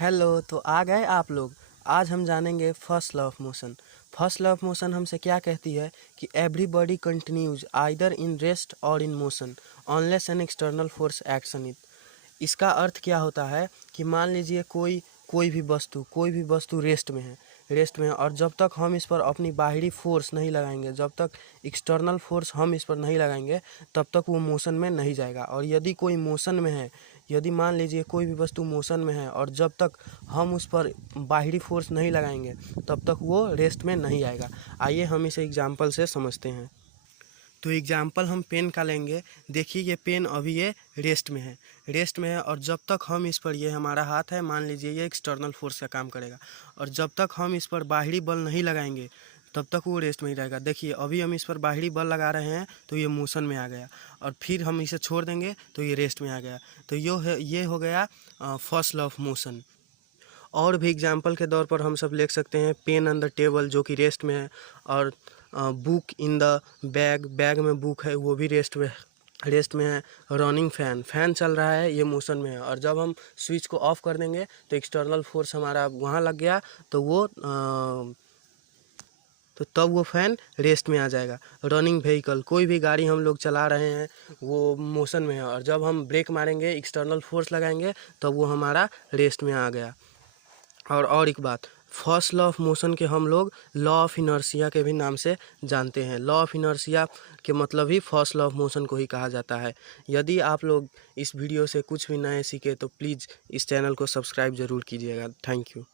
Hello, तो आ गए आप लोग। आज हम जानेंगे first law of motion. First law of motion हमसे क्या कहती है कि everybody continues either in rest or in motion unless an external force action it. इसका अर्थ क्या होता है कि मान लीजिए कोई भी वस्तु रेस्ट में है और जब तक हम इस पर अपनी बाहरी फोर्स नहीं लगाएंगे, जब तक एक्सटर्नल फोर्स हम इस पर नहीं लगाएंगे, तब तक वो मोशन में नहीं जाएगा। और यदि कोई मोशन में है, यदि मान लीजिए कोई भी वस्तु मोशन में है और जब तक हम उस पर बाहरी फोर्स नहीं लगाएंगे, तब तक वो रेस्ट में नहीं आएगा। आइए हम इसे एग्जाम्पल से समझते हैं। तो एग्जाम्पल हम पेन का लेंगे। देखिए ये पेन अभी ये रेस्ट में है और जब तक हम इस पर, ये हमारा हाथ है, मान लीजिए ये एक्सटर्नल फोर्स का काम करेगा और जब तक हम इस पर बाहरी बल नहीं लगाएंगे तब तक वो रेस्ट में ही रहेगा। देखिए अभी हम इस पर बाहरी बल लगा रहे हैं तो ये मोशन में आ गया और फिर हम इसे छोड़ देंगे तो ये रेस्ट में आ गया। तो ये हो गया फर्स्ट लॉ ऑफ मोशन। और भी एग्जाम्पल के तौर पर हम सब लिख सकते हैं पेन ऑन द टेबल जो कि रेस्ट में है, और बुक इन द बैग में बुक है वो भी रेस्ट में है। रनिंग फैन चल रहा है, ये मोशन में है और जब हम स्विच को ऑफ कर देंगे तो एक्सटर्नल फोर्स हमारा वहाँ लग गया तो तब वो फैन रेस्ट में आ जाएगा। रनिंग व्हीकल, कोई भी गाड़ी हम लोग चला रहे हैं वो मोशन में है और जब हम ब्रेक मारेंगे, एक्सटर्नल फोर्स लगाएंगे, तब वो हमारा रेस्ट में आ गया। और एक बात, फर्स्ट लॉ ऑफ मोशन के हम लोग लॉ ऑफ इनर्शिया के भी नाम से जानते हैं। लॉ ऑफ इनर्शिया के मतलब ही फर्स्ट लॉ ऑफ मोशन को ही कहा जाता है। यदि आप लोग इस वीडियो से कुछ भी नए सीखे तो प्लीज़ इस चैनल को सब्सक्राइब ज़रूर कीजिएगा। Thank you.